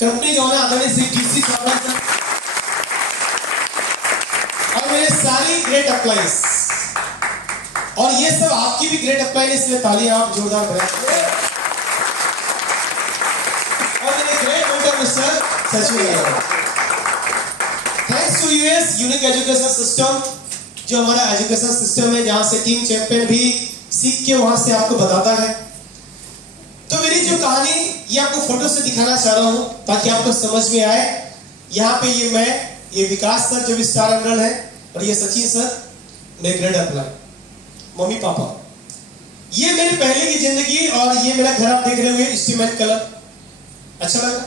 Company के owner आदरणीय Shri TC Chawla sir और मेरे सारी ग्रेट अप्लाइज, और ये सब आपकी भी ग्रेट अप्लाई, इसलिए तालियां आप जोरदार बजाइए। और मेरे great mentor mister Sachin Yadav, thanks to US unique education system, जो हमारा एजुकेशन सिस्टम है जहां से टीम चैंपियन भी सीख के वहां से आपको बताता है। तो मेरी जो कहानी ये आपको फोटो से दिखाना चाह रहा हूं ताकि आपको समझ में आए। यहाँ पे ये मैं, ये विकास सर जो भी स्टार एमरल्ड है, और ये सचिन सर मेरे ग्रेड अप्लाई, मम्मी पापा। ये मेरी पहले की जिंदगी, और ये मेरा घर आप देख रहे होंगे इंस्ट्रूमेंट कलर, अच्छा लगा?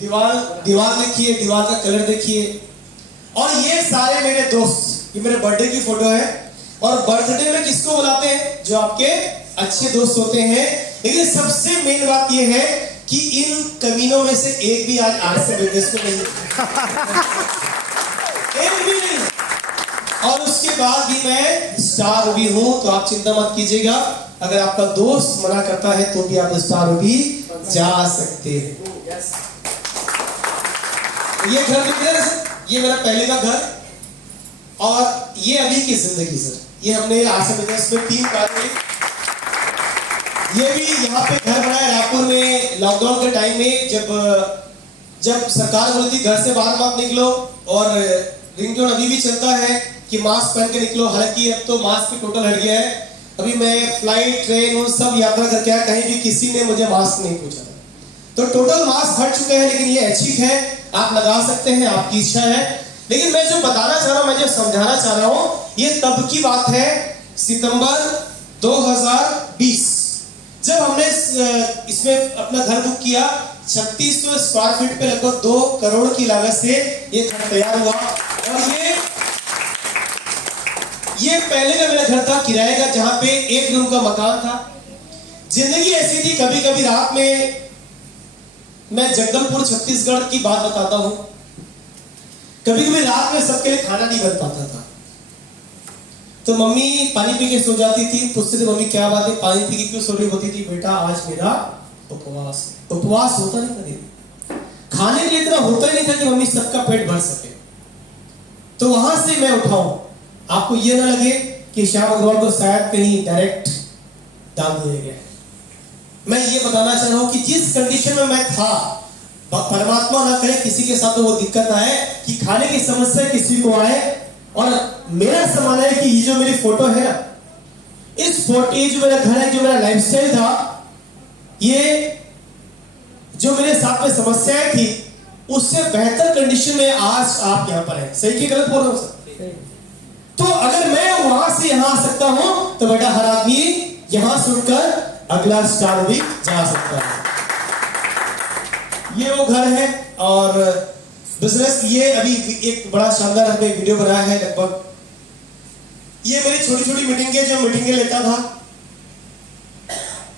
दीवार देखिए, दीवार का कलर देखिए। और ये सारे मेरे दोस्त, ये मेरे बर्थडे की फोटो है। और बर्थडे में किसको बुलाते हैं? जो आपके अच्छे दोस्त होते हैं। लेकिन सबसे मेन बात ये है कि इन कमीनों में से एक भी आज आरसे बिजनेस को नहीं एक भी नहीं। और उसके बाद भी मैं स्टार भी हूं, तो आप चिंता मत कीजिएगा। अगर आपका दोस्त मना करता है तो भी आप स्टार भी जा सकते हैं। ये घर दिख रहा है सर, ये मेरा पहले का घर, और ये अभी की जिंदगी सर। ये हमने आरसे बिजनेस में 3 कार में, ये भी यहाँ पे घर बनाया रायपुर में लॉकडाउन के टाइम में, जब सरकार बोलती घर से बाहर मत निकलो, और रिंगटोन अभी भी चलता है कि मास्क पहन के निकलो। हालांकि अब तो मास्क भी टोटल हट गया है। अभी मैं फ्लाइट, ट्रेन और सब यात्रा करके आया, कहीं भी किसी ने मुझे मास्क नहीं पूछा। तो टोटल मास्क हट चुके हैं, लेकिन ये ऐच्छिक है, आप लगा सकते हैं, आपकी इच्छा है। लेकिन मैं जो बताना चाह रहा हूं, मैं जो समझाना चाह रहा हूं, ये तब की बात है सितंबर 2020, जब हमने इसमें अपना घर बुक किया। 3600 स्क्वायर फीट पे लगभग 2 करोड़ की लागत से ये घर तैयार हुआ। और ये पहले का मेरा घर था किराए का, जहां पे 1 रूम का मकान था। जिंदगी ऐसी थी, कभी कभी रात में, मैं जगदलपुर छत्तीसगढ़ की बात बताता हूं, कभी कभी रात में सबके लिए खाना नहीं बन पाता था। तो मम्मी पानी पी के सो जाती थी। पूछते थे मम्मी क्या बात है, पानी पी के क्यों सो रही होती थी? बेटा आज मेरा उपवास है। उपवास होता नहीं था, खाने के लिए इतना होता ही नहीं था कि मम्मी सबका पेट भर सके। तो वहां से मैं उठाऊं, आपको ये ना लगे कि श्याम अग्रवाल को शायद कहीं डायरेक्ट डाल दिया गया। मैं ये बताना चाह रहा हूं कि जिस कंडीशन में मैं था, परमात्मा ना करे किसी के साथ तो वो दिक्कत आए कि खाने की समस्या किसी को आए। और मेरा सवाल है कि ये जो मेरी फोटो है ना, इस फोटो, ये जो मेरा घर है, जो मेरा लाइफस्टाइल था, ये जो मेरे साथ में समस्याएं थी, उससे बेहतर कंडीशन में आज आप यहां पर हैं। सही की गलत बोल रहा हूं सर? तो अगर मैं वहां से यहां आ सकता हूं, तो बेटा हर आदमी यहां सुनकर अगला स्टार भी जा सकता है। ये वो घर है। और बिजनेस, ये अभी एक बड़ा शानदार हमने वीडियो बनाया है। लगभग ये मेरी छोटी छोटी मीटिंगें, जो मीटिंगें लेता था,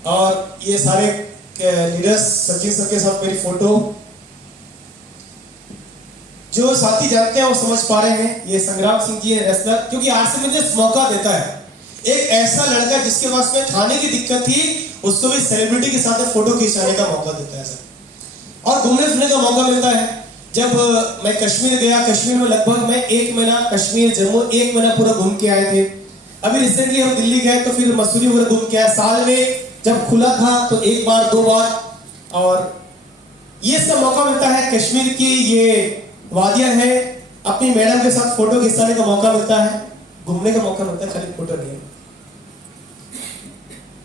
और ये सारे लीडर्स, सचिन सर के साथ मेरी फोटो। जो साथी जानते हैं वो समझ पा रहे हैं, ये संग्राम सिंह जी है, रेसलर। क्योंकि आरसे बिजनेस मौका देता है, एक ऐसा लड़का जिसके पास में खाने की दिक्कत थी, उसको भी सेलिब्रिटी के साथ फोटो खिंचाने का मौका देता है सर। और घूमने फिरने का मौका मिलता है। जब मैं कश्मीर गया, कश्मीर में लगभग मैं 1 महीना, कश्मीर जम्मू 1 महीना पूरा घूम के आए थे। अभी रिसेंटली हम दिल्ली गए, तो फिर मसूरी वगैरह घूम के आए। साल में जब खुला था तो 1 बार 2 बार। और ये सब मौका मिलता है। कश्मीर की ये वादियां हैं, अपनी मैडम के साथ फोटो खिंचाने का मौका मिलता है, घूमने का मौका मिलता है, खाली फोटो नहीं।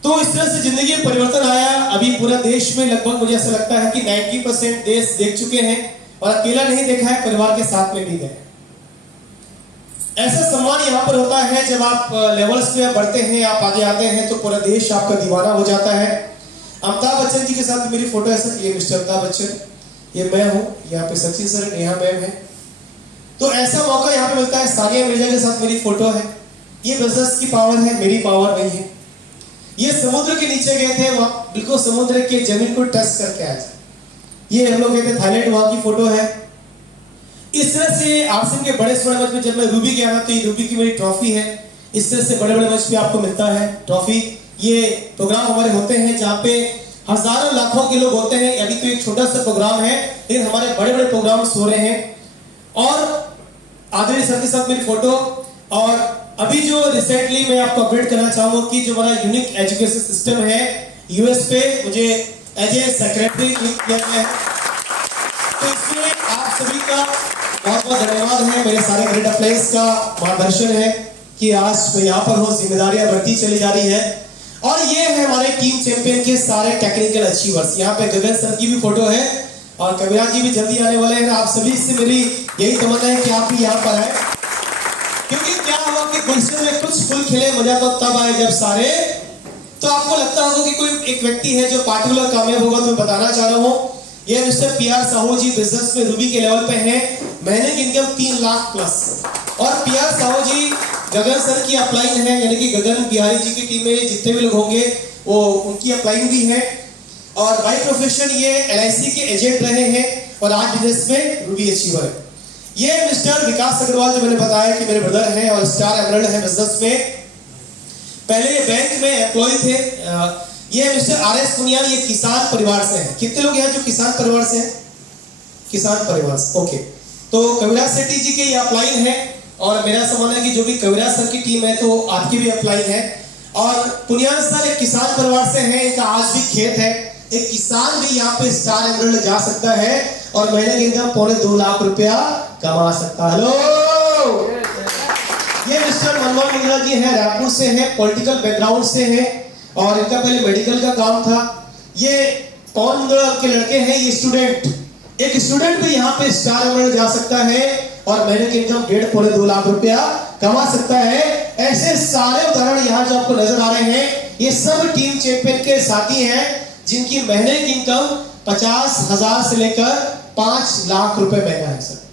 तो इस तरह से जिंदगी में परिवर्तन आया। अभी पूरे देश में लगभग मुझे ऐसा लगता है कि 90% देश देख चुके हैं, और अकेला नहीं देखा है, परिवार के साथ में भी गए। ऐसा सम्मान यहाँ पर होता है, जब आप लेवल्स पे बढ़ते हैं, आप आगे आते हैं, तो पूरा देश आपका दीवाना हो जाता है। अमिताभ बच्चन जी के साथ मेरी फोटो है सर। ये मिस्टर अमिताभ बच्चन, ये मैं हूँ। यहाँ पे सचिन सर, नेहा मैम है। तो ऐसा मौका यहाँ पे मिलता है। सानिया मिर्जा के साथ मेरी फोटो है। ये बिजनेस की पावर है, मेरी पावर नहीं है। ये समुद्र के नीचे गए थे, वहां बिल्कुल समुद्र के जमीन को टच करके आए थे। ये हम लोग गए थे थाईलैंड, वहां की फोटो है। इस तरह से आरसीएम के बड़े से बड़े मंच में जब मैं रूबी गया था, तो ये रूबी की मेरी ट्रॉफी है। इस तरह से बड़े बड़े मंच पे आपको मिलता है ट्रॉफी। ये प्रोग्राम हमारे होते हैं जहाँ पे हजारों लाखों के लोग होते हैं। अभी तो एक छोटा सा प्रोग्राम है, लेकिन हमारे बड़े बड़े प्रोग्राम्स हो रहे हैं। और आदरणीय सर के साथ मेरी फोटो। और अभी जो रिसेंटली मैं आपको अपडेट करना चाहूंगा कि जो हमारा यूनिक एजुकेशन सिस्टम है यूएस पे मुझे एज ए सेक्रेटरी किया गया है। तो इसमें आप सभी का बहुत बहुत धन्यवाद है। मेरे सारे ग्रेट अप्लाइज का मार्गदर्शन है कि आज मैं यहाँ पर हूँ, जिम्मेदारियां बढ़ती चली जा रही है। और ये है हमारे टीम चैंपियन के सारे टेक्निकल अचीवर्स। यहाँ पे गगन सर की भी फोटो है और कविराज जी भी जल्दी आने वाले हैं। आप सभी से मेरी यही तमन्ना है कि आप भी यहाँ पर आए, क्योंकि क्या हुआ कि गुलशन में कुछ फूल खिले, मजा तो तब आए जब सारे। तो आपको लगता होगा कि कोई एक व्यक्ति है जो पार्टिकुलर कामयाब होगा, तो मैं बताना चाह रहा हूँ। ये मिस्टर पीआर साहू जी बिजनेस में रूबी के लेवल पे हैं। महीने की इनकम 3 लाख प्लस। और पीआर साहू जी गगन सर की अपलाइन है, यानी कि गगन बिहारी जी की टीम में जितने भी लोग होंगे वो उनकी अपलाइन भी है। और बाय प्रोफेशन ये एलआईसी के एजेंट रहे हैं और आज बिजनेस में रूबी अचीवर है। ये मिस्टर विकास अग्रवाल जो मैंने बताया कि मेरे ब्रदर हैं और स्टार एमरल्ड है बिजनेस में। पहले ये बैंक में एम्प्लॉय थे। ये मिस्टर आरएस पुनियाल, ये किसान परिवार से हैं। कितने लोग यहाँ जो किसान परिवार से हैं? किसान परिवार से, ओके। तो कविराज सेठी जी के ये अपलाइन है और मेरा समझना है कि जो भी कविराज सर की टीम है तो आपकी भी अपलाइन है। और पुनियाल सर एक किसान परिवार से हैं, इनका आज भी खेत है। एक किसान भी यहाँ पे स्टार एमरल्ड जा सकता है और महीने की इनकम 2.25 लाख रुपया कमा सकता है। हेलो, ये मिस्टर मनमोहन मुंद्रा जी हैं, रायपुर से हैं, पॉलिटिकल बैकग्राउंड से हैं और इनका पहले मेडिकल का काम था। ये पवन मुंद्रा के लड़के हैं। ये स्टूडेंट, एक स्टूडेंट भी यहाँ पे स्टार एमरल्ड जा सकता है और महीने की इनकम 1.5-2 लाख रुपया कमा सकता है। ऐसे सारे उदाहरण यहाँ जो आपको नजर आ रहे हैं, ये सब टीम चैंपियन के साथी हैं जिनकी महीने की इनकम 50,000 से लेकर 5 लाख रुपए महीना है सर।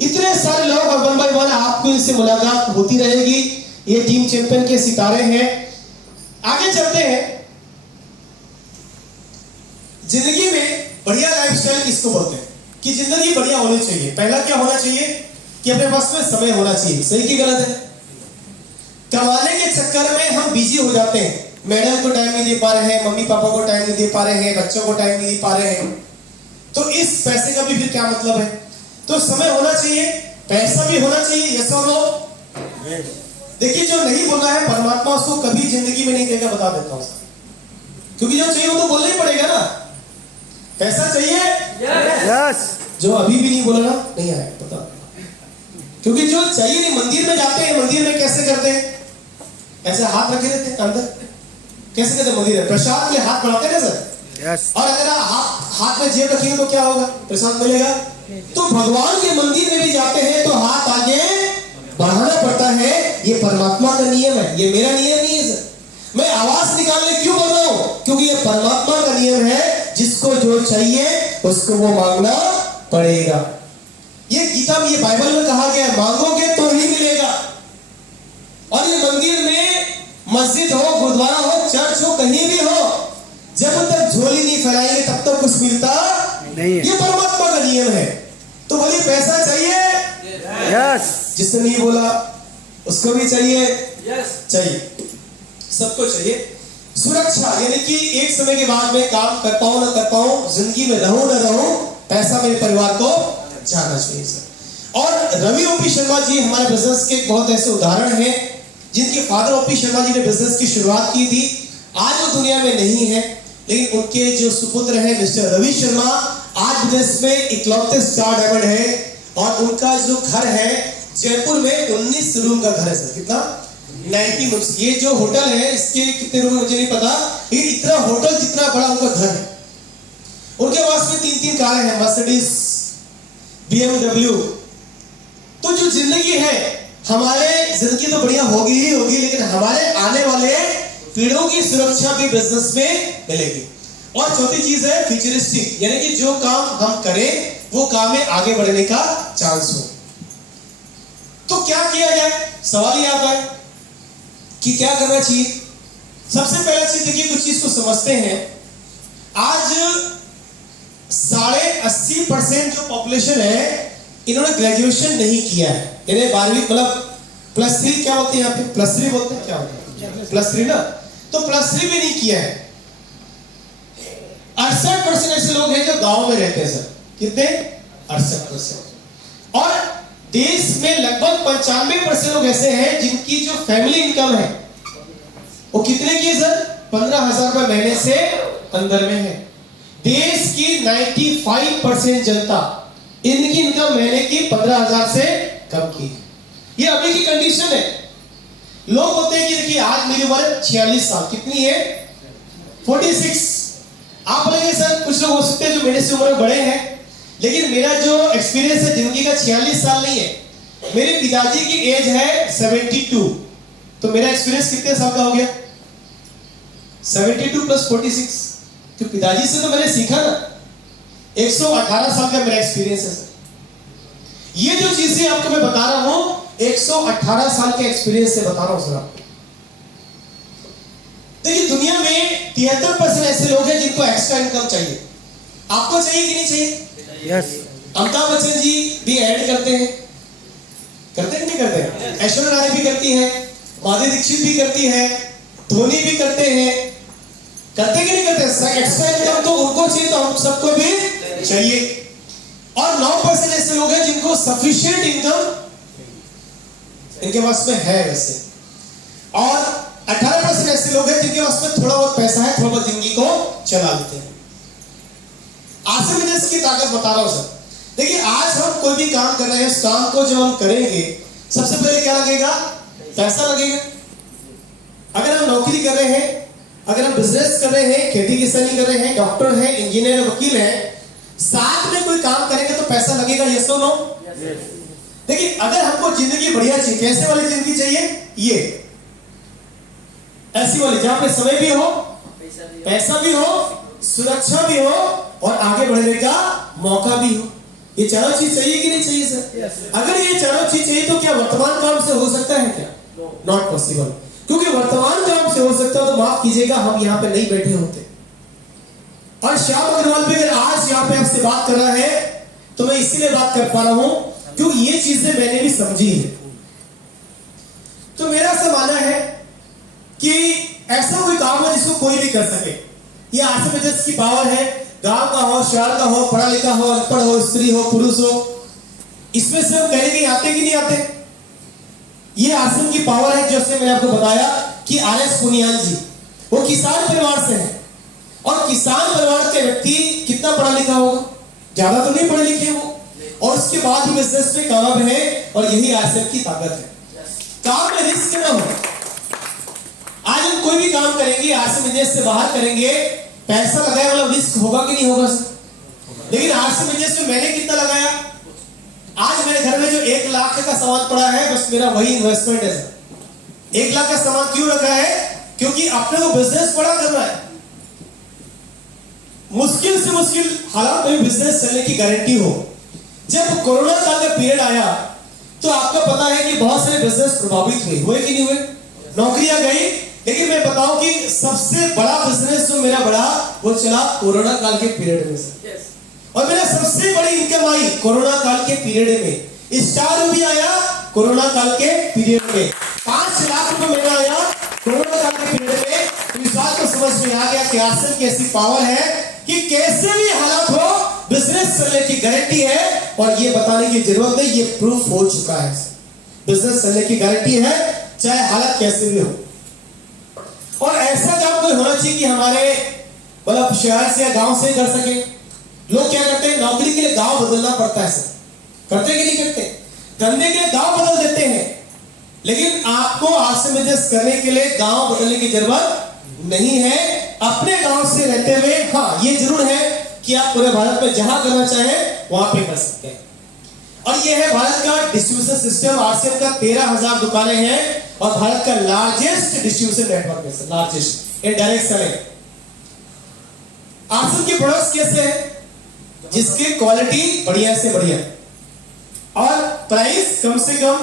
इतने सारे लोग और 1 बाय 1 आपको इनसे मुलाकात होती रहेगी। ये टीम चैंपियन के सितारे हैं। आगे चलते हैं। जिंदगी में बढ़िया लाइफस्टाइल किसको बोलते हैं? कि जिंदगी बढ़िया होनी चाहिए। पहला क्या होना चाहिए कि अपने पास में समय होना चाहिए। सही की गलत है? कमाने के चक्कर में हम बिजी हो जाते हैं, मैडम को टाइम नहीं दे पा रहे हैं, मम्मी पापा को टाइम नहीं दे पा रहे हैं, बच्चों को टाइम नहीं दे पा रहे हैं। तो इस पैसे का भी फिर क्या मतलब है? तो समय होना चाहिए, पैसा भी होना चाहिए। यस और नो? देखिए, जो नहीं बोला है परमात्मा उसको कभी जिंदगी में नहीं देगा, बता देता हूं। क्योंकि जो चाहिए वो तो बोलना ही पड़ेगा ना। पैसा चाहिए, यस। जो अभी भी नहीं बोला ना, नहीं आएगा, बता। क्योंकि जो चाहिए नहीं, मंदिर में जाते हैं, मंदिर में कैसे करते हैं? ऐसे हाथ रखे रहते हैं अंदर। कैसे कहते? मंदिर है, प्रसाद के हाथ बढ़ाते हैं ना सर। यस। और अगर हाथ में जेब रखेंगे तो क्या होगा? प्रसाद मिलेगा। तो भगवान के मंदिर में भी जाते हैं तो हाथ आगे बढ़ाना पड़ता है। ये परमात्मा का नियम है, ये मेरा नियम नहीं है सर। मैं आवाज निकालने क्यों बोल रहा हूं? क्योंकि ये परमात्मा का नियम है। जिसको जो चाहिए उसको वो मांगना पड़ेगा। ये गीता में, ये बाइबल में कहा गया है, मांगोगे तो ही मिलेगा। और ये मंदिर में, मस्जिद हो, गुरुद्वारा हो, चर्च हो, कहीं भी हो, जब तक झोली नहीं फैलाएंगे तब तक कुछ मिलता नहीं है। ये परमात्मा का नियम है। तो बोलिए, पैसा चाहिए? यस। जिसने नहीं बोला उसको भी चाहिए। यस। चाहिए, सबको चाहिए। सुरक्षा, यानी कि एक समय के बाद मैं काम कर पाऊं ना कर पाऊं, जिंदगी में रहूं ना रहूं, पैसा मेरे परिवार को जाना चाहिए सर। और रवि ओपी शर्मा जी हमारे बिजनेस के बहुत ऐसे उदाहरण हैं जिनके फादर ओपी शर्मा जी ने बिजनेस की शुरुआत की थी। आज वो दुनिया में नहीं है, लेकिन उनके जो सुपुत्र हैं मिस्टर रवि शर्मा, आज बिजनेस में इकलौते स्टार डायमंड है। और उनका जो घर है जयपुर में 19 रूम का घर है सर। कितना? 90 रूम्स। ये जो होटल है इसके कितने रूम मुझे नहीं पता, ये इतना होटल जितना बड़ा उनका घर है। उनके पास में 3-3 कारें हैं, मर्सिडीज, BMW। तो जो जिंदगी है, हमारे जिंदगी तो बढ़िया होगी ही होगी, लेकिन हमारे आने वाले पीढ़ियों की सुरक्षा भी बिजनेस में मिलेगी। और चौथी चीज है फ्यूचरिस्टिक, यानी कि जो काम हम करें वो काम में आगे बढ़ने का चांस हो। तो क्या किया जाए? सवाल ये आता है कि क्या करना चाहिए। सबसे पहला चीज देखिए, कुछ चीज को समझते हैं। आज 80% जो पॉपुलेशन है, इन्होंने ग्रेजुएशन नहीं किया है। इन्हें 12वीं मतलब +3 क्या होते हैं यहाँ पे? +3 बोलते हैं, क्या होता है? +3 ना। तो +3 भी नहीं किया है। 68% ऐसे लोग हैं जो गांव में रहते हैं सर। कितने? 68%। और देश में लगभग 95% लोग ऐसे हैं जिनकी जो फैमिली इनकम है वो कितने की है सर? 15,000 रुपए महीने से अंदर में है। देश की 95% जनता इनकी इनकम महीने की 15,000 से कम की है। ये अभी की कंडीशन है। लोग होते हैं कि देखिए आज मेरी उम्र 46 साल, कितनी है? 46। आप बोलेंगे सर कुछ लोग हो सकते हैं जो मेरे से उम्र में बड़े हैं, लेकिन मेरा जो एक्सपीरियंस है जिंदगी का 46 साल नहीं है। मेरे पिताजी की एज है 72, तो मेरा एक्सपीरियंस कितने साल का हो गया? 72 प्लस 46। तो पिताजी से तो मैंने सीखा ना। 118 साल का मेरा एक्सपीरियंस है सर। ये जो चीजें आपको मैं बता रहा हूं 118 साल के एक्सपीरियंस से बता रहा हूं सर आपको। देखिए दुनिया में 73% ऐसे लोग हैं जिनको एक्स्ट्रा इनकम चाहिए। आपको चाहिए कि नहीं चाहिए? यस। अमिताभ बच्चन जी भी ऐड करते हैं, करते कि नहीं करते? ऐश्वर्या राय भी करती है, माधुरी दीक्षित भी करती है, धोनी भी करते हैं, करते कि नहीं करते? एक्स्ट्रा इनकम तो उनको चाहिए, तो हम सबको भी चाहिए। और 9% ऐसे लोग हैं जिनको सफिशिएंट इनकम इनके पास में है वैसे। और 18% ऐसे लोग हैं जिनके पास में थोड़ा बहुत पैसा है, थोड़ा बहुत जिंदगी को चला लेते हैं। आसिम बिजनेस की ताकत बता रहा हूं सर। देखिए आज हम कोई भी काम कर रहे हैं, उस काम को जब हम करेंगे सबसे पहले क्या लगेगा? पैसा लगेगा। अगर हम नौकरी कर रहे हैं, अगर हम बिजनेस कर रहे हैं, खेती किसानी कर रहे हैं, डॉक्टर हैं, इंजीनियर, वकील हैं, साथ में कोई काम करेंगे तो पैसा लगेगा। यस और नो? देखिए अगर हमको जिंदगी बढ़िया चाहिए, कैसे वाली जिंदगी चाहिए? ये ऐसी वाली जहां पे समय भी हो, पैसा भी हो, सुरक्षा भी हो और आगे बढ़ने का मौका भी हो। ये चारों चीज चाहिए कि नहीं चाहिए सर? अगर ये चारों चीज चाहिए तो क्या वर्तमान काम से हो सकता है क्या? Not possible. क्योंकि वर्तमान काम से हो सकता तो माफ कीजिएगा हम यहां पे नहीं बैठे होते। और श्याम अग्रवाल भी अगर आज यहां पे आपसे बात कर रहा है तो मैं इसीलिए बात कर पा रहा हूं क्योंकि ये चीजें मैंने भी समझी है। तो मेरा ऐसा मानना है कि ऐसा कोई काम है जिसको कोई भी कर सके। ये आसिम बिजनेस की पावर है। गांव का हो, शहर का हो, पढ़ा लिखा हो, अनपढ़ हो, स्त्री हो, पुरुष हो, इसमें से हम कहने के आते कि नहीं आते? ये आसिम की पावर है। जैसे मैंने आपको बताया कि आर.एस. पुनियान जी वो किसान परिवार से हैं और किसान परिवार के व्यक्ति कितना पढ़ा लिखा होगा? ज्यादा तो नहीं पढ़े लिखे वो, और उसके बाद भी बिजनेस में कामयाब है। और यही आसिम की ताकत है। काम में रिस्क ना हो। आज हम कोई भी काम करेंगे आसिम बिजनेस से बाहर करेंगे, पैसा लगाया वाला रिस्क होगा कि नहीं होगा सर? लेकिन आसिम बिजनेस में मैंने कितना लगाया? आज मेरे घर में जो 1 लाख का सामान पड़ा है बस मेरा वही इन्वेस्टमेंट है सर। 1 लाख का सामान क्यों रखा है? क्योंकि अपने को बिजनेस बड़ा करना है। मुश्किल से मुश्किल हालात में बिजनेस चलने की गारंटी हो। जब कोरोना काल का पीरियड आया तो आपको पता है कि बहुत सारे बिजनेस प्रभावित हुए कि नहीं हुए? नौकरियां गई। लेकिन मैं बताऊं कि सबसे बड़ा बिजनेस जो मेरा बड़ा वो चला कोरोना काल के पीरियड में सर। और मेरा सबसे बड़ी इनकम आई कोरोना काल के पीरियड में। स्टार भी आया कोरोना काल के पीरियड में। 5 लाख रुपए मेरा आया कोरोना काल के पीरियड में। तो इस बात को समझ में आ गया कि आसिम की ऐसी पावर है कि कैसे भी हालात हो बिजनेस चलने की गारंटी है। और ये बताने की जरूरत नहीं, ये प्रूफ हो चुका है। बिजनेस चलने की गारंटी है चाहे हालात कैसे भी हो। और ऐसा काम कोई होना चाहिए कि हमारे मतलब शहर से या गांव से कर सके। लोग क्या करते हैं? नौकरी के लिए गांव बदलना पड़ता है सर। करते कि नहीं करते? धंधे के लिए गांव बदल देते हैं। लेकिन आपको आसिम बिजनेस करने के लिए गांव बदलने की जरूरत नहीं है। अपने गांव से रहते हुए हाँ ये जरूर है कि आप पूरे भारत में जहां करना चाहें वहां पे कर सकते हैं। और ये है भारत का डिस्ट्रीब्यूशन सिस्टम। आसिम का 13,000 दुकानें हैं और भारत का लार्जेस्ट डिस्ट्रीब्यूशन नेटवर्क है, largest in direct selling. Asim के प्रोडक्ट्स कैसे हैं? जिसकी क्वालिटी बढ़िया से बढ़िया और प्राइस कम से कम।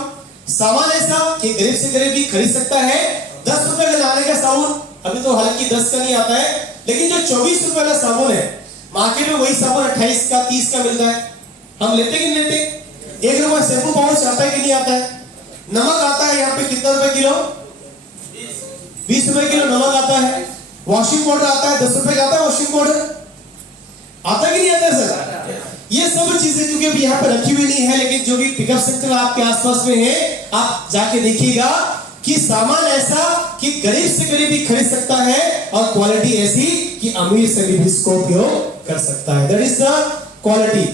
सामान ऐसा कि गरीब से गरीब भी खरीद सकता है। 10 रुपए का लाने का साबुन अभी तो हालांकि 10 का नहीं आता है, लेकिन जो 24 रुपए का साबुन है मार्केट में वही साबुन 28 का 30 का मिलता है। हम लेते कि नहीं लेते? 1 रुपए शैम्पू पाउच आता है कि नहीं आता है? नमक आता है यहाँ पे कितना रुपए किलो? 20 रुपए किलो नमक आता है। वॉशिंग पाउडर आता है 10 रुपए का आता है वॉशिंग पाउडर। आता कि नहीं आता सर? ये सब चीजें क्योंकि अभी यहाँ पे रखी हुई नहीं है, लेकिन जो भी पिकअप सेंटर आपके आसपास में है, आप जाके देखिएगा कि सामान ऐसा कि गरीब से गरीब भी खरीद सकता है और क्वालिटी ऐसी कि अमीर से भी इसको उपयोग कर सकता है। That is the quality.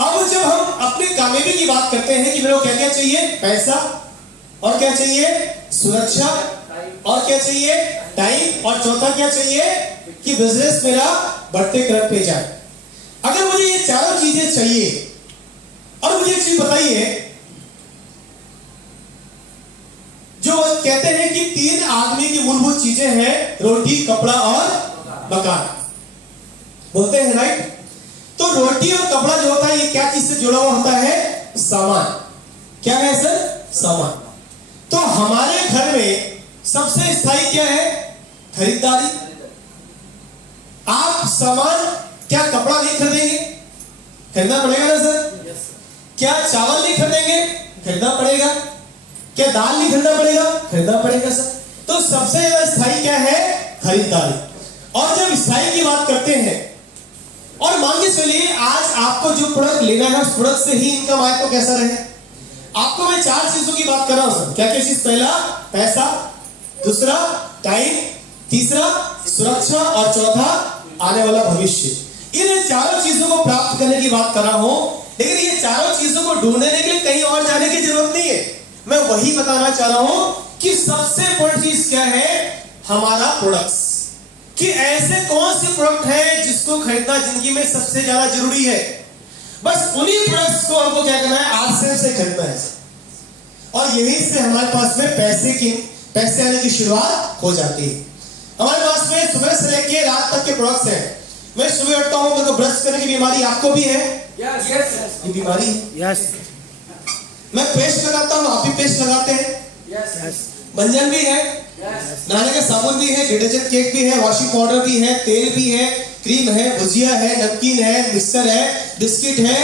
अब जब हम अपनी कामयाबी की बात करते हैं कि मेरे को क्या क्या चाहिए, पैसा, और क्या चाहिए, सुरक्षा, और क्या चाहिए, टाइम, और चौथा क्या चाहिए कि बिजनेस मेरा बढ़ते क्रम पे जाए। अगर मुझे ये चारों चीजें चाहिए, और मुझे एक चीज बताइए, जो कहते हैं कि 3 आदमी की मूलभूत चीजें हैं, रोटी, कपड़ा और मकान, बोलते हैं राइट? तो रोटी और कपड़ा जो होता है ये क्या चीज से जुड़ा हुआ होता है, सामान। क्या है सर, सामान। तो हमारे घर में सबसे स्थायी क्या है, खरीदारी। आप सामान, क्या कपड़ा नहीं खरीदेंगे, खरीदना पड़ेगा ना सर? क्या चावल नहीं खरीदेंगे, खरीदना पड़ेगा। क्या दाल नहीं खरीदना पड़ेगा, खरीदना पड़ेगा सर। तो सबसे ज्यादा स्थायी क्या है, खरीदारी। और जब स्थायी की बात करते हैं, और मान के चलिए आज आपको जो प्रोडक्ट लेना है उस प्रोडक्ट से ही इनकम आए तो कैसा रहे। आपको मैं 4 चीजों की बात कर रहा हूं सर। क्या क्या चीज, पहला पैसा, दूसरा टाइम, तीसरा सुरक्षा, और चौथा आने वाला भविष्य। इन चारों चीजों को प्राप्त करने की बात कर रहा हूं, लेकिन ये चारों चीजों को ढूंढने के लिए कहीं और जाने की जरूरत नहीं है। मैं वही बताना चाह रहा हूं कि सबसे बड़ी चीज क्या है, हमारा प्रोडक्ट्स। कि ऐसे कौन से प्रोडक्ट हैं जिसको खरीदना जिंदगी में सबसे ज्यादा जरूरी है। बस उन्हीं प्रोडक्ट्स को हमको क्या करना है, आज से खरीदना है। और यहीं से हमारे पास में पैसे आने की शुरुआत हो जाती है। हमारे पास में सुबह से लेके रात तक के प्रोडक्ट्स हैं। मैं सुबह उठता हूं, मेरे को ब्रश करने की बीमारी, आपको भी है? ये बीमारी है। यस मैं पेस्ट लगाता हूं, आप भी पेस्ट लगाते हैं। यस मंजन भी है, नहाने का साबुन भी है, डिटर्जेंट केक भी है, वॉशिंग पाउडर भी है, तेल भी है, क्रीम है, भुजिया है, नमकीन है, मिक्सर है, बिस्किट है,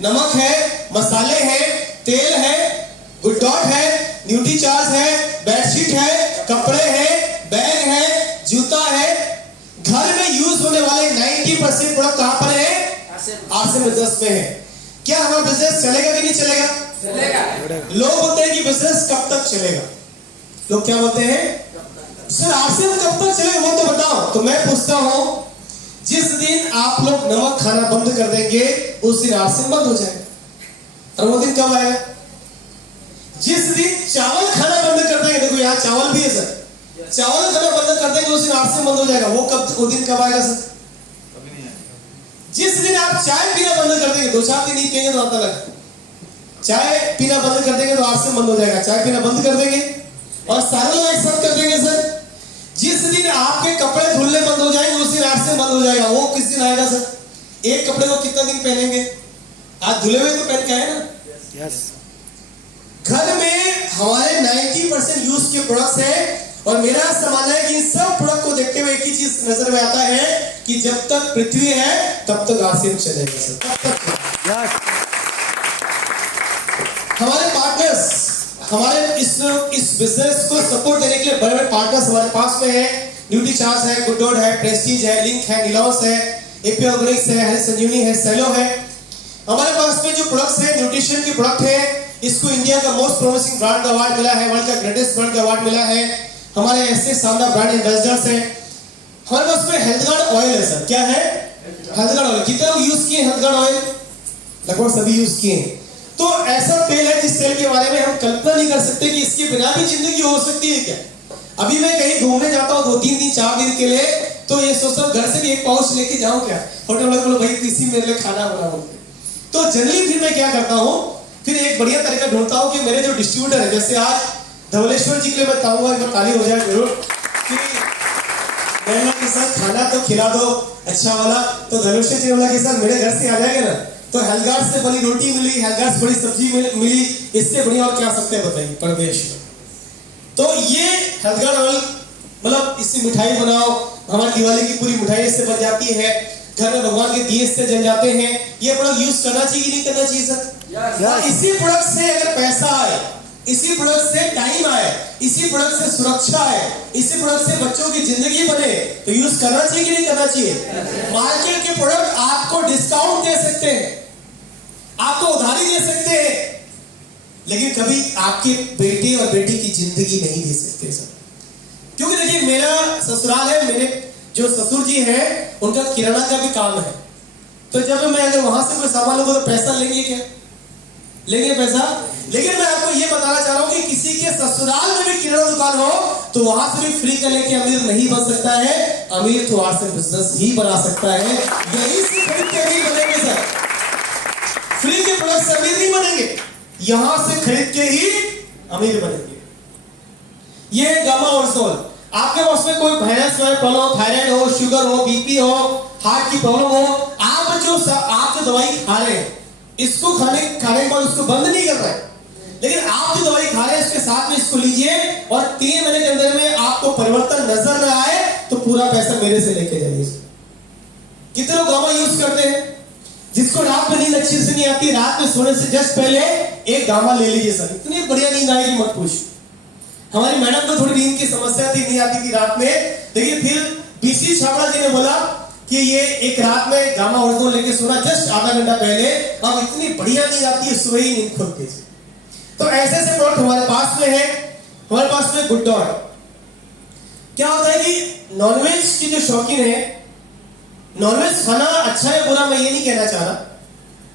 नमक है, मसाले हैं, तेल है, गुड डॉट है, न्यूट्री चार्ज है, बेडशीट है, कपड़े हैं, बैग है, जूता है। घर में यूज होने वाले 90% प्रोडक्ट कहां पर है, आरसे बिजनेस में है। क्या हमारा बिजनेस चलेगा कि नहीं चलेगा? लोग बोलते हैं कि बिजनेस कब तक चलेगा। लोग क्या बोलते हैं, सर आरसे में कब तक चलेगा वो तो बताओ। तो मैं पूछता हूं, जिस दिन आप लोग नमक खाना बंद कर देंगे उस दिन आरसे बंद हो जाएगा। और वो दिन कब आएगा? जिस दिन चावल खाना बंद कर देंगे, देखो यहाँ चावल भी है सर, चावल खाना बंद कर देंगे उस दिन आरसे बंद हो जाएगा। वो दिन कब आएगा सर? जिस दिन आप चाय पीना बंद कर देंगे, 2-4 दिन नहीं पिएंगे तो आता लगा, चाय पीना बंद कर देंगे तो आरसे बंद हो जाएगा। चाय पीना बंद कर देंगे और सारे लोग एक साथ कर देंगे सर। जिस दिन आपके कपड़े धुलने बंद हो जाएंगे उस दिन आरसे बंद हो जाएगा। वो किस दिन आएगा सर? एक कपड़े को कितना दिन पहनेंगे? आज धुले हुए तो पहन के आए ना। यस घर में हमारे 90% यूज के प्रोडक्ट्स हैं, और मेरा ऐसा मानना है कि इन सब प्रोडक्ट को देखते हुए एक ही चीज नजर में आता है कि जब तक पृथ्वी है तब तक आरसे चलेगा सर, तब तक। यस हमारे पार्टनर्स, हमारे इस बिजनेस को सपोर्ट देने के लिए बड़े बड़े पार्टनर्स हमारे पास में है। न्यूट्री चार्ज है, गुड डॉट है, प्रेस्टीज है, लिंक है, निलॉस है, एपी ऑर्गेनिक्स है, हेल्थ संजीवनी है, सेलो है। हमारे पास में जो प्रोडक्ट्स है, न्यूट्रिशन के प्रोडक्ट है। इसको इंडिया का मोस्ट प्रोमिसिंग ब्रांड का अवार्ड मिला है, वर्ल्ड का ग्रेटेस्ट ब्रांड का अवार्ड मिला है। हमारे ऐसे शानदार ब्रांड एम्बेसडर्स हैं। हमारे पास में हेल्थ गार्ड ऑयल है सर। क्या है? Health guard oil. कितने लोग यूज किए हेल्थ गार्ड ऑयल? लगभग सभी यूज किए। तो ऐसा तेल है जिस तेल के बारे में हम कल्पना नहीं कर सकते कि इसके बिना भी जिंदगी हो सकती है क्या। अभी मैं कहीं घूमने जाता हूँ 2-3 दिन 4 दिन के लिए, तो ये सोचता हूँ घर से भी एक पाउच लेके जाऊँ क्या। होटल वाले बोलो भाई किसी मेरे लिए खाना बनाओ। तो जनरली फिर मैं क्या करता हूँ, फिर एक बढ़िया तरीका ढूंढता हूँ कि मेरे जो डिस्ट्रीब्यूटर है, जैसे आज धवलेश्वर जी के लिए मैं चाहूंगा एक ताली हो जाए जरूर कि मैंने कि सर खाना तो खिला दो अच्छा वाला। तो धवलेश्वर जी बोला कि सर मेरे घर से आ जाएगा ना, तो हेल्गार्ड से बनी रोटी मिली, हेल्गार्ड से बड़ी सब्जी मिली, इससे बढ़िया और क्या सकते हैं बताइए परमेश्वर। तो ये हेल्गार्ड ऑयल, मतलब इससे मिठाई बनाओ, हमारी दिवाली की पूरी मिठाई इससे बन जाती है, घर में भगवान के दिए से जल जाते हैं। ये प्रोडक्ट यूज करना चाहिए कि नहीं करना चाहिए सर? yes. इसी प्रोडक्ट से अगर पैसा आए इसी प्रोडक्ट से टाइम आए, इसी प्रोडक्ट से सुरक्षा है, इसी प्रोडक्ट से बच्चों की जिंदगी बने, तो यूज करना चाहिए कि नहीं करना चाहिए? मार्केट के प्रोडक्ट आपको डिस्काउंट दे सकते हैं, आपको उधारी दे सकते हैं, लेकिन कभी आपके बेटे और बेटी की जिंदगी नहीं दे सकते सर। क्योंकि देखिए मेरा ससुराल है, मेरे जो ससुर जी हैं उनका किराना का भी काम है, तो जब मैं अगर वहां से कोई सामान लूंगा तो पैसा लेंगे क्या? लेंगे पैसा? लेकिन मैं आपको ये बताना चाह रहा हूं कि किसी के ससुराल में भी किराना दुकान हो तो वहां से भी फ्री का लेके अमीर नहीं बन सकता है, अमीर तो वहां से बिजनेस ही बना सकता है। यही से खरीद के अमीर बनेंगे सर, फ्री के प्रोडक्ट से अमीर नहीं बनेंगे, यहां से खरीद के ही अमीर बनेंगे। ये है गामा ओरिजिनल। आपके पास में कोई वायरस प्रॉब्लम हो, थायराइड हो, शुगर हो, बीपी हो, हार्ट की प्रॉब्लम हो, आप जो दवाई खा रहे हैं इसको खाने के बाद उसको बंद नहीं कर रहे हैं, लेकिन आप जो दवाई खा रहे हैं उसके साथ में इसको लीजिए और 3 महीने के अंदर में आपको परिवर्तन नजर न आए तो पूरा पैसा मेरे से लेके जाइए। कितने लोग गामा यूज करते हैं? जिसको रात में नींद अच्छी से नहीं आती, रात में सोने से जस्ट पहले एक गामा ले लीजिए सर, इतनी बढ़िया नींद आएगी मत पूछ। हमारी मैडम को थोड़ी नींद की समस्या थी, नींद आती थी रात में, लेकिन फिर बीसी छाबड़ा जी ने बोला कि ये एक रात में गामा ओरिजिनल लेके सोना जस्ट आधा घंटा पहले, अब इतनी बढ़िया नींद आती है, सुबह ही नींद खुलती है। तो ऐसे ऐसे प्रोडक्ट हमारे पास में है। हमारे पास में गुड डॉट। क्या होता है कि नॉनवेज की जो शौकीन है, नॉनवेज खाना अच्छा है बुरा मैं ये नहीं कहना चाह रहा,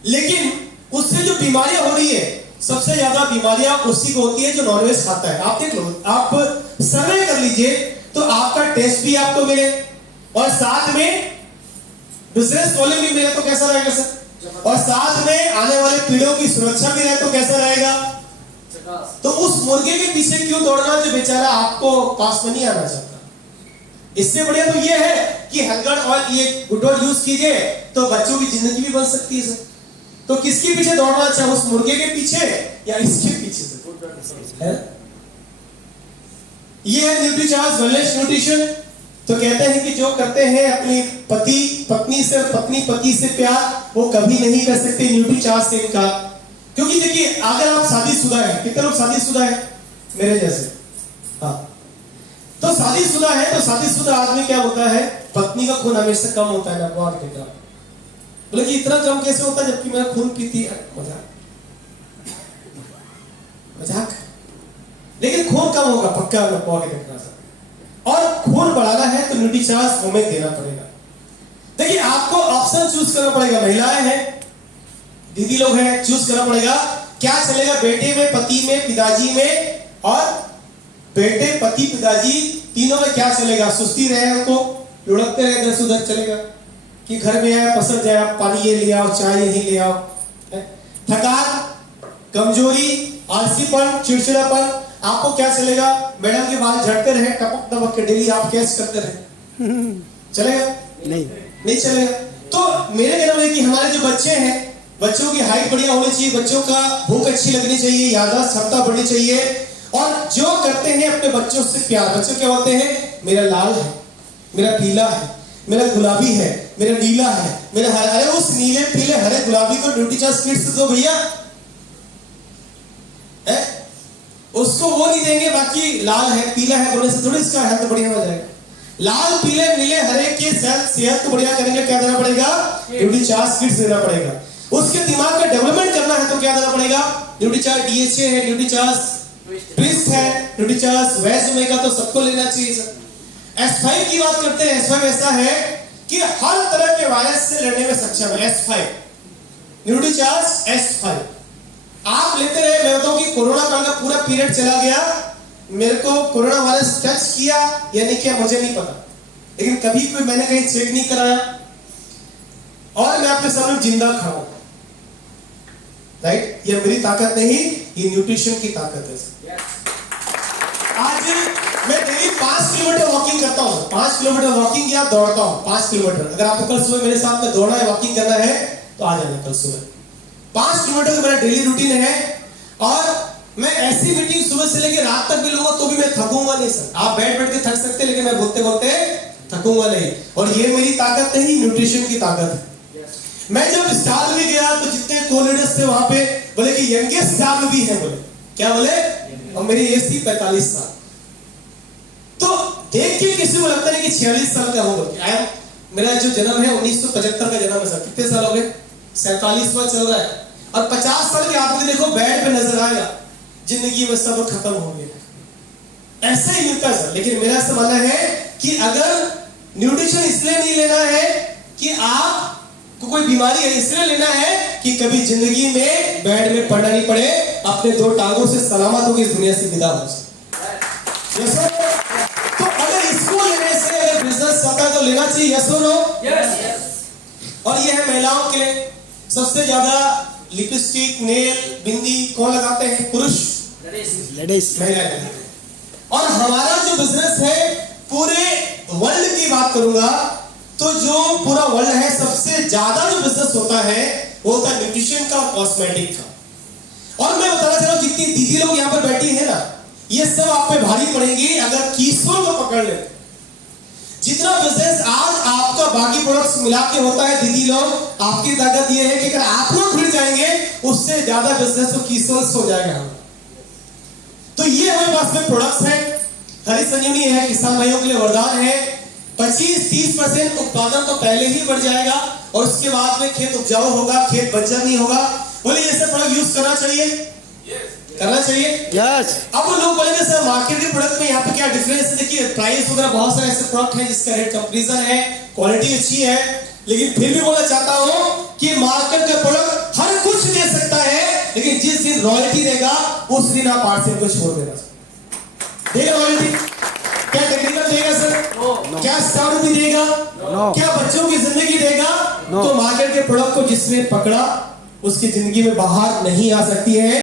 लेकिन उससे जो बीमारियां हो रही है, सबसे ज्यादा बीमारियां उसी को होती है जो नॉनवेज खाता है। आप देख लो, आप सर्वे कर लीजिए तो आपका टेस्ट भी आपको मिले और साथ में बिजनेस वॉल्यूम भी मिले तो कैसा रहेगा सर, और साथ में आने वाले पीढ़ियों की सुरक्षा भी रहे तो कैसा रहेगा? तो उस मुर्गे के पीछे क्यों दौड़ना जो बेचारा आपको पास में नहीं आना चाहता? इससे बढ़िया तो ये है कि हलगड़ और ये गुड डॉट यूज कीजिए तो बच्चों की जिंदगी भी बन सकती है सर। तो किसके पीछे दौड़ना चाहे, उस मुर्गे के पीछे या इसके पीछे है? ये है न्यूट्रीचार्ज वेलनेस न्यूट्रिशन। तो कहते हैं कि जो करते हैं अपनी पत्नी से, पति से प्यार वो कभी नहीं कर सकते न्यूट्रीचार्ज से इनका। क्योंकि देखिए अगर आप शादीशुदा हैं, कितने लोग शादीशुदा हैं मेरे जैसे? हाँ, तो शादीशुदा है तो शादीशुदा आदमी क्या होता है, पत्नी का खून हमेशा कम होता है ना, बहुत बेटा। बोले कि इतना कम कैसे होता है जबकि मेरा खून पीती है? मजाक, लेकिन खून कम होगा पक्का देखना सर। और खून बढ़ाना है तो न्यूट्रीचार्ज हमें देना पड़ेगा। देखिए आपको ऑप्शन चूज करना पड़ेगा, महिलाएं हैं, दीदी लोग हैं, चूज करना पड़ेगा क्या चलेगा बेटे में, पति में, पिताजी में, और बेटे पति पिताजी तीनों में क्या चलेगा? सुस्ती रहे उनको, लुढ़कते रहे इधर से उधर, चलेगा कि घर में आए पसंद जाए, आप पानी ये ले आओ, चाय यही ले आओ, थकान, कमजोरी, आलसीपन, चिड़चिड़ापन, आपको क्या चलेगा? मैडम के बाल झड़ते रहे टपक टपक के डेली आप कैच करते रहे, चलेगा? नहीं चलेगा। तो मेरे कहना है कि हमारे जो बच्चे हैं, बच्चों की हाइट बढ़िया होनी चाहिए, बच्चों का भूख अच्छी लगनी चाहिए, याददाश्त क्षमता बढ़नी चाहिए, और जो करते हैं अपने बच्चों से प्यार। बच्चे क्या बोलते हैं? मेरा लाल है, मेरा पीला है, मेरा गुलाबी है, मेरा नीला है, मेरा हरा। अरे उस नीले पीले हरे गुलाबी को न्यूट्रीचार्ज किड्स दो भैया, उसको वो नहीं देंगे, बाकी लाल है पीला है बोलने से थोड़ी इसका हेल्थ बढ़िया हो जाएगा। लाल पीले नीले हरे के सेहत को बढ़िया करने क्या देना पड़ेगा? न्यूट्रीचार्ज किड्स देना पड़ेगा। उसके दिमाग का डेवलपमेंट करना है तो क्या देना पड़ेगा? न्यूट्रीचार्ज डीएचए है, न्यूट्रीचार्ज ट्विस्ट है, न्यूट्रीचार्ज वेज ओमेगा, तो सबको लेना चाहिए सर। S5 की बात करते हैं। S5 ऐसा है कि हर तरह के वायरस से लड़ने में सक्षम है। S5 न्यूट्रीचार्ज S5 आप लेते रहे। मैं बताऊं कि कोरोना काल का पूरा पीरियड चला गया, मेरे को कोरोना वायरस टच किया या नहीं किया मुझे नहीं पता, लेकिन कभी कोई मैंने कहीं चेक नहीं कराया और मैं आपके सामने जिंदा खड़ा हूं, राइट? ये मेरी ताकत नहीं, ये न्यूट्रिशन की ताकत है। आज मैं डेली 5 किलोमीटर वॉकिंग करता हूं, 5 किलोमीटर वॉकिंग या दौड़ता हूं 5 किलोमीटर। अगर आपको कल सुबह मेरे साथ में दौड़ना है, वॉकिंग करना है तो आ जाना कल सुबह। 5 किलोमीटर का मेरा डेली रूटीन है और मैं ऐसी मीटिंग सुबह से लेकर रात तक भी लूंगा तो भी मैं थकूंगा नहीं सर। आप बैठ के थक सकते हैं, लेकिन मैं बोलते बोलते थकूंगा नहीं। और ये मेरी ताकत नहीं, न्यूट्रिशन की ताकत है। मैं जब स्टार में गया तो जितने को लीडर्स थे वहां पे बोले कि यंगेस्ट स्टार भी है, बोले क्या बोले? और मेरी एज थी 45 साल। तो देख के किसी को लगता नहीं कि 46 साल का होगा। मेरा जो जन्म है 1975 का जन्म है सर। कितने साल हो गए? 47वां चल रहा है। और 50 साल के आपको देखो बेड पे नजर आएगा, जिंदगी में सब खत्म हो गया। ऐसे ही मिलता है सर। लेकिन मेरा ऐसा मानना है कि अगर न्यूट्रिशन इसलिए नहीं लेना है कि आपको कोई बीमारी है, इसलिए लेना है कि कभी जिंदगी में बेड में पड़ना नहीं पड़े, अपने दो टांगों से सलामत होकर इस दुनिया से विदा हो जाए। Yes sir. तो अगर इसको लेने से अगर बिजनेस चाहता है तो लेना चाहिए। यस और नो? और ये है महिलाओं के लिए। सबसे ज्यादा लिपस्टिक, नेल, बिंदी कौन लगाते हैं? पुरुष, लेडीज। महिलाएं लगाते हैं। और हमारा जो बिजनेस है, पूरे वर्ल्ड की बात करूंगा तो जो पूरा वर्ल्ड है, सबसे ज्यादा जो बिजनेस होता है वो होता है न्यूट्रिशन का और कॉस्मेटिक का। और मैं बताना चाह रहा हूं, जितनी दीदी लोग यहाँ पर बैठी है ना, ये सब आप पे भारी पड़ेंगी अगर कीस्टोन को पकड़ ले। जितना बिजनेस आज आपका बाकी प्रोडक्ट्स मिला के होता है दीदी लोग, आपकी ताकत ये है कि अगर आप लोग भिड़ जाएंगे, उससे ज्यादा बिजनेस तो कीस्टोन हो जाएगा। तो ये हमारे पास में प्रोडक्ट्स है। हरी संजीवनी है, किसान भाइयों के लिए वरदान है। 25-30% उत्पादन तो पहले ही बढ़ जाएगा और उसके बाद में खेत उपजाऊ होगा, खेत बंजर नहीं होगा। बोले ये सब प्रोडक्ट यूज करना चाहिए? करना चाहिए। यस। अब लोग बोलेंगे सर मार्केट के प्रोडक्ट में यहाँ पे क्या डिफरेंस है? देखिए प्राइस वगैरह बहुत सारे ऐसे प्रोडक्ट हैं जिसका रेट कंपैरिजन है, क्वालिटी अच्छी है, लेकिन फिर भी बोलना चाहता हूँ कि मार्केट का प्रोडक्ट हर कुछ दे सकता है, लेकिन जिस दिन रॉयल्टी देगा उस दिन आप पार्सल को छोड़ देना। देगा रॉयल्टी? क्या टेक्निकल देगा सर? क्या स्टार्ट भी देगा? क्या बच्चों की जिंदगी देगा? तो मार्केट के प्रोडक्ट को जिसने पकड़ा उसकी जिंदगी में बाहर नहीं आ सकती है।